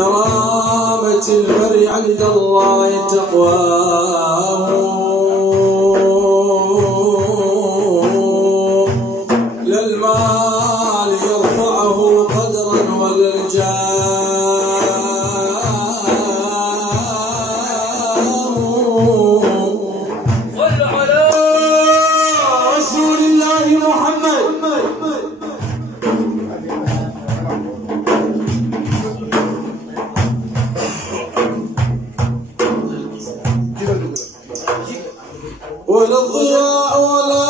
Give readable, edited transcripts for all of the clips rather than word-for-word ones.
كرامة المرء عند الله تقواه، للمال يرفعه قدرا وللجاه. صل على رسول الله محمد. ولا الضياء ولا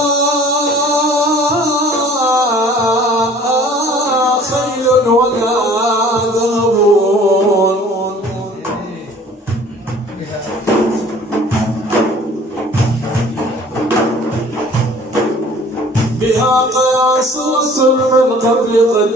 خيل ولا ذهب، بها قياس رسل من قبل قد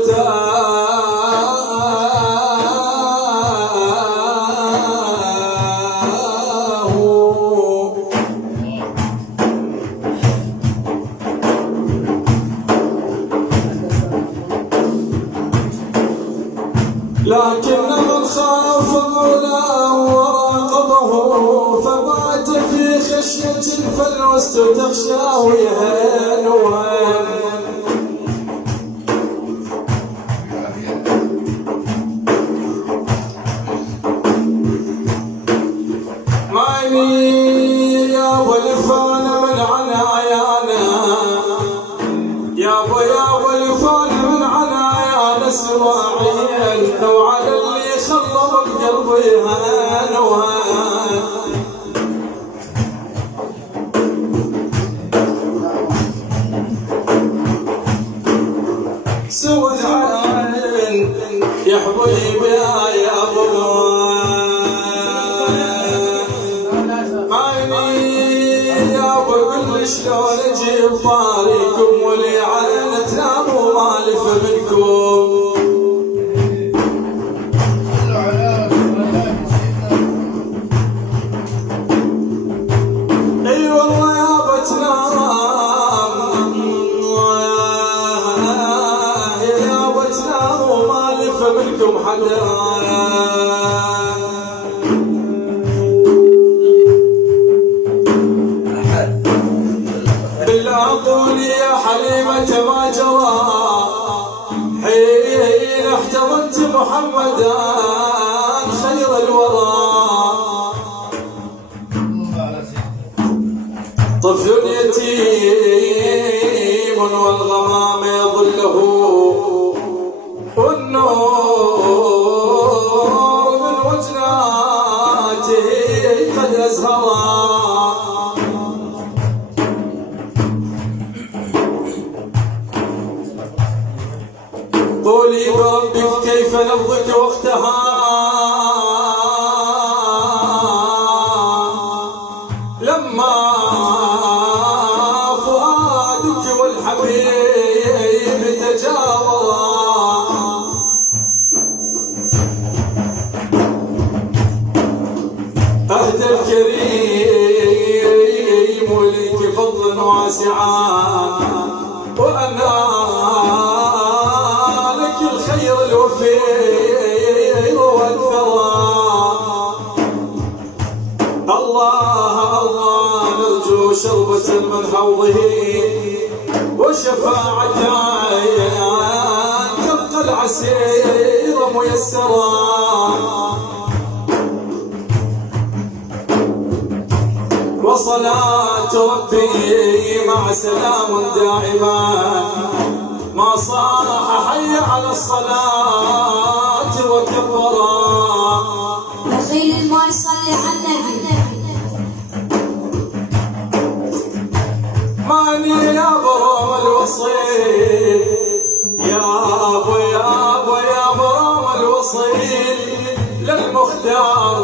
لكن من خاف مولاه وراقبه فبات في خشية فالوسط تخشاه يهان وهان. ماني يا ولفان من عنايانا، يا ولفان من عنايانا اسماعيل، لو على اللي خلط القلب يهان وهان. سود عين يا حبيبي يا شلون اجيب طاريكم ولي على تنام ومالف منكم. اي والله يا بتنام يا بتنام ومالف منكم حدا. قولي يا حليمة ما جرى حين احتضنت محمدا خير الورى. طفل يتيم والغمام يظله، والنور من وجناته قد أزهرا. قولي بربك كيف نبضك وقتها لما فؤادك والحبيب تجاورا. أهدى الكريم وليك فضلا واسعا، وأنا الخير الوفير والثرى. الله الله نرجو شربة من حوضه وشفاعة تبقى العسير ميسرا. وصلاة ربي مع سلام دائما ما صاح حي على الصلاة وكبرا. دخيل الماء صلي على النبي. ماني يا برام الوصيل يا ابو يا برام الوصيل للمختار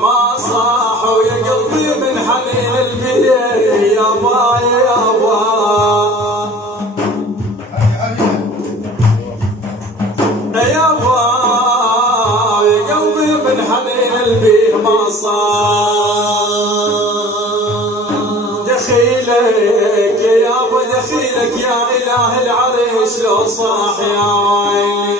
ما صاح ويا قلبي من حنين البداية يا با يا با. يا باي قلبي من حنين البيه ما صار. دخيلك يا ابو دخيلك يا اله العرش لو صاح يا عيني.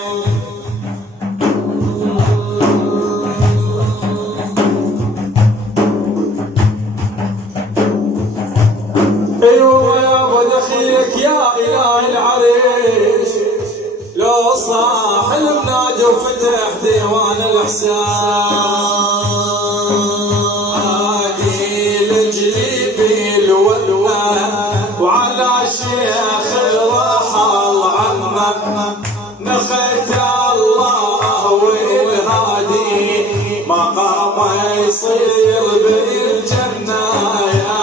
ديوان الحسين هادي لجلي بالولوى وعلى شيخ الرحل عمه نخت الله والهادي مقامه يصير بالجنه يا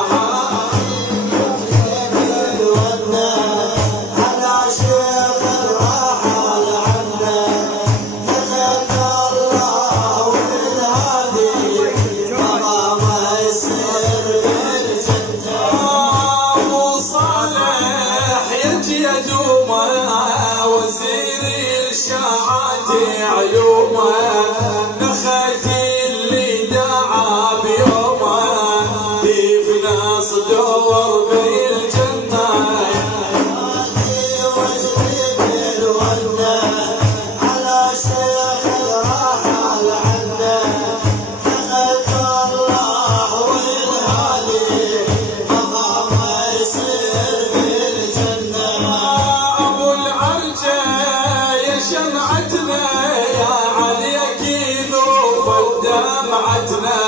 علومه نخت اللي دعا بيومه كيف ناس دور بالجنه هادي وجهي بالونه على شيخ الرحل عنه نخت الله والهادي مقامه يصير بالجنه ابو العرجه يا شمعتنا يا عليك ذوب دمعتنا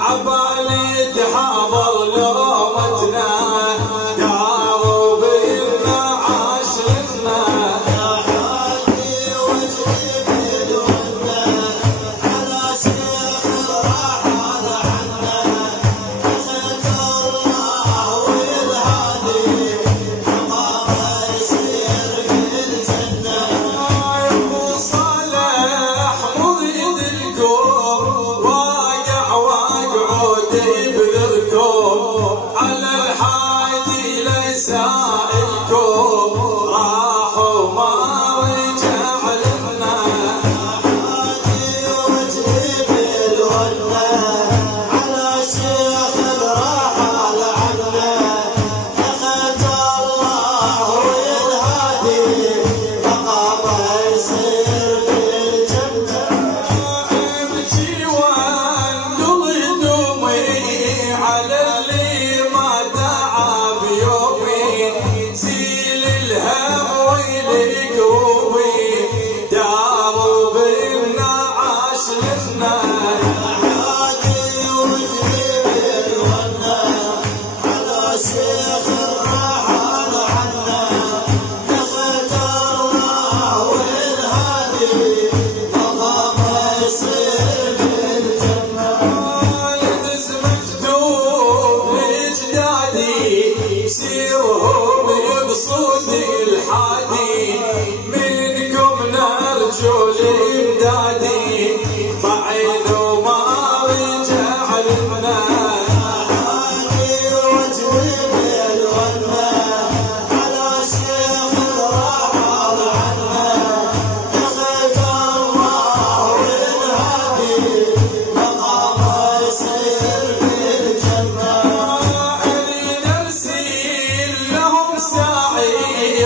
عبالي تحاضر لومتنا يا ربي إنا عاشقنا يا هادي وجهي بالونه على شيخ الرحل عنه نخت الله والهادي مقامه يصير بالجنه على الحادي لسائلكم راحوا ما رجع لنا هادي وجهي بالونه على شيخ الرحل عنه نخت الله والهادي مقامه يصير بالجنه ابكي وانقضي دموعي على زيل الهم والقروبي داروا بينا عاشقنا هادي وجهي بالونه على شيخ الرحل عنه نخت الله والهادي مقامه يصير بالجنه يدز مكتوب لجدادي سيرهم يقصد الحادي منكم نرجو الامدادي فعينوا ما رجع لنا هادي وجهي بالونه على شيخ الرحل عنه نخت الله والهادي مقامه يصير بالجنه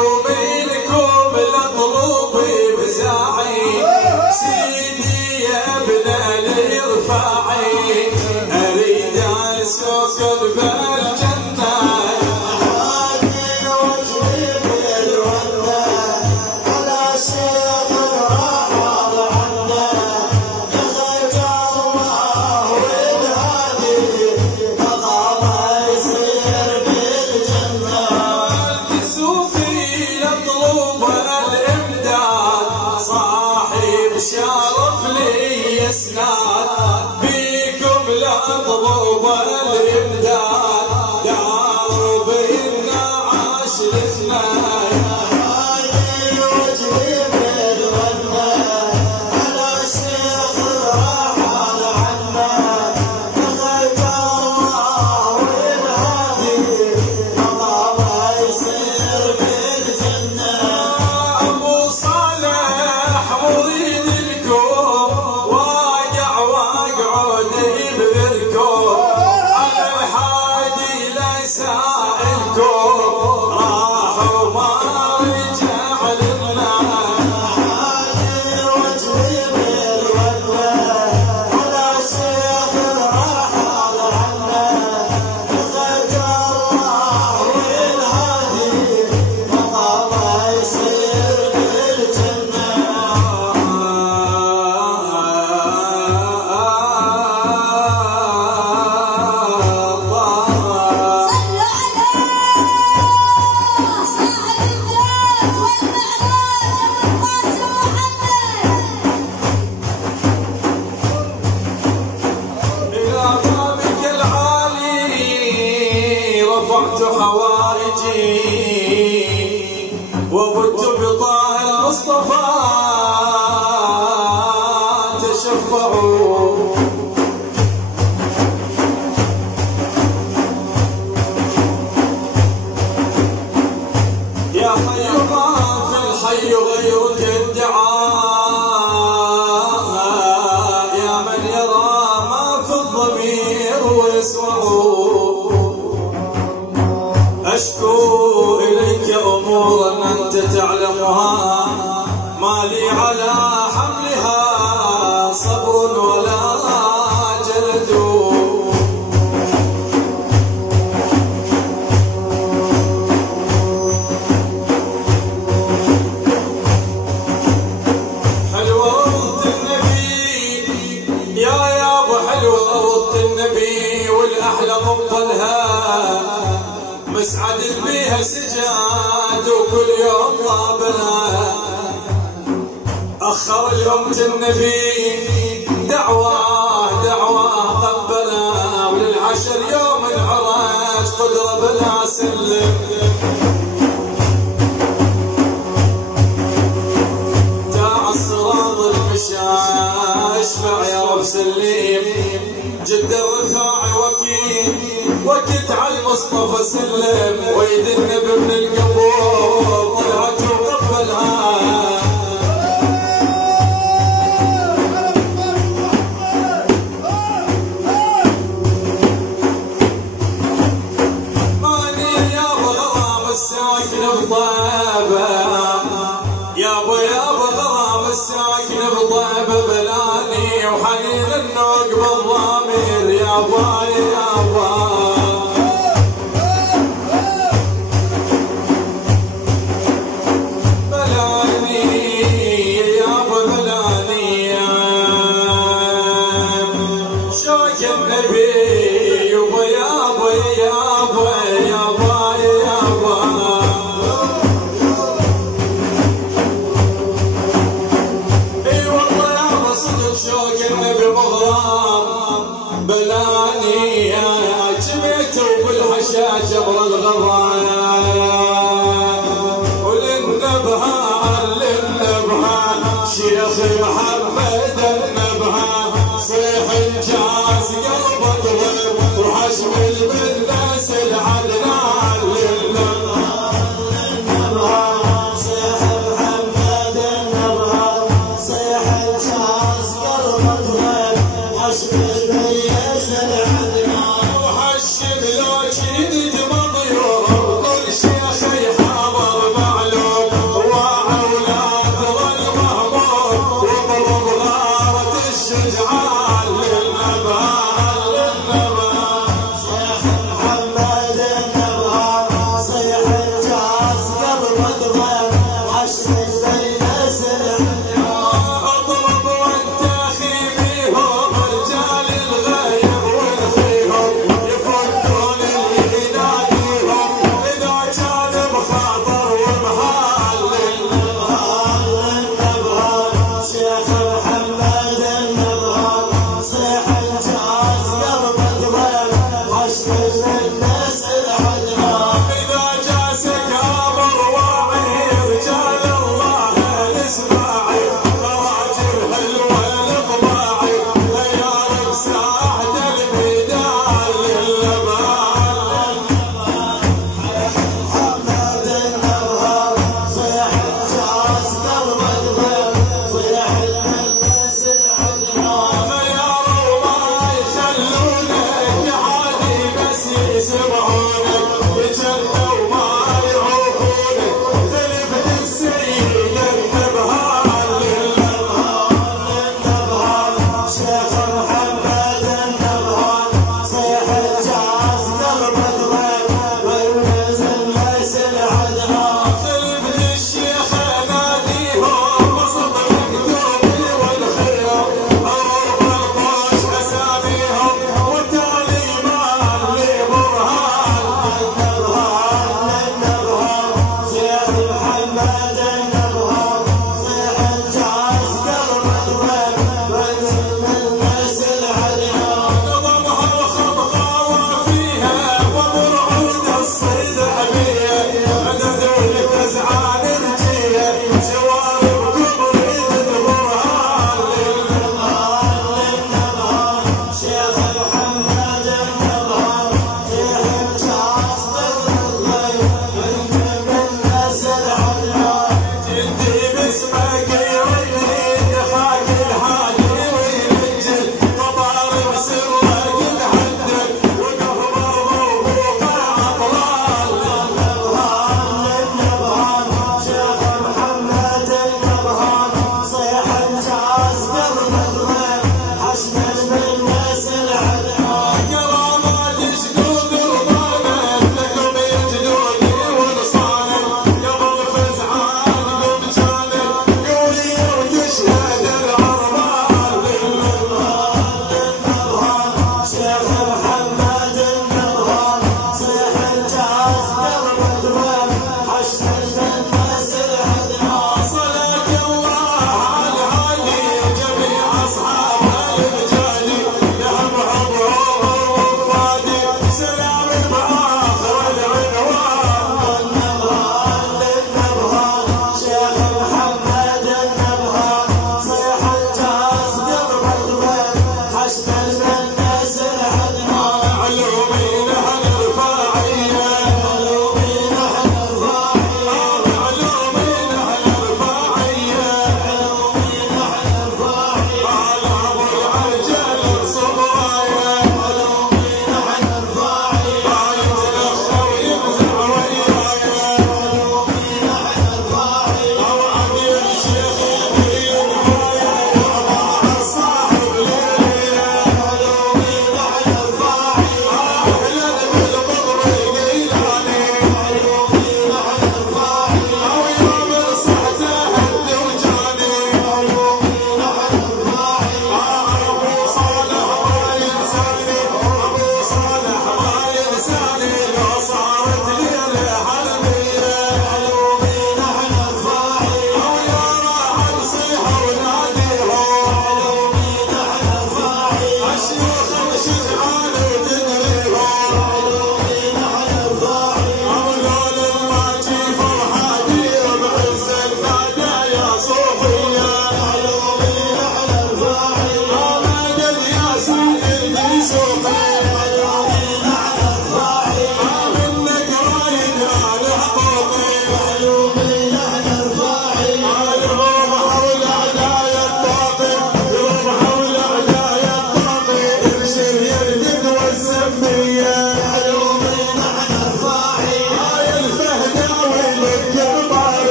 وبينكم الاطلب بزاعي سيدي يا ابن الرفاعي اريد اسوق بالجنه هادي وجهي بالونه على شيخ الرحل عنه نخت الله والهادي مقامه يصير بالجنه صاحب شرف لي يسناد بيكم لاطلب الامداد يا ربي إنا عاشقنا هادي وجهي بالونه على شيخ الرحل عنه نخت الله والهادي مقامه يصير بالجنه ابو صالح مريد لكم واقع واقعد بذلكم على حوائجي وبت بطه المصطفى تشفعوا. يا حي ما في الحي غيرك ادعاء، يا من يرى ما في الضمير ويسمعوا. أشكو إليك أمورا أنت تعلمها، ما لي على حملها صبر ولا جلد. حلوة روضة النبي يا أبو حلوة روضة النبي، والأحلى مبطلها مسعد بيها سجاد وكل يوم طابلها. أخر الأمة النبي دعوة قبلها، وللعشر يوم العراج قدرة بلا سلم. تاع الصراط المشاة اشفع يا رب سليم، جد الرفاع وكيت على المصطفى سلم، ويد النبي من القبور طلعت وقبلها. ماني يا ابو غرام الساكن بطيبه، يا ابو غرام الساكن بطيبه، بلاني وحنين النوق بالضمير يا باي يا باي. بلاني جبت وبالحشا جبر الغضايا، وللنبها شيخ محمد النبها، صيح الجاز قلبك ضرب وحشم البلاس العدنان. للنبها صيح محمد النبها، صيح الجاز قلبك ضرب وحشم البلاس العدنان. وحشم لو جديد مضيوف كل شيخ يحاضر معلوم، وأولاد ظل مهموم وضرب غارة الشجعان.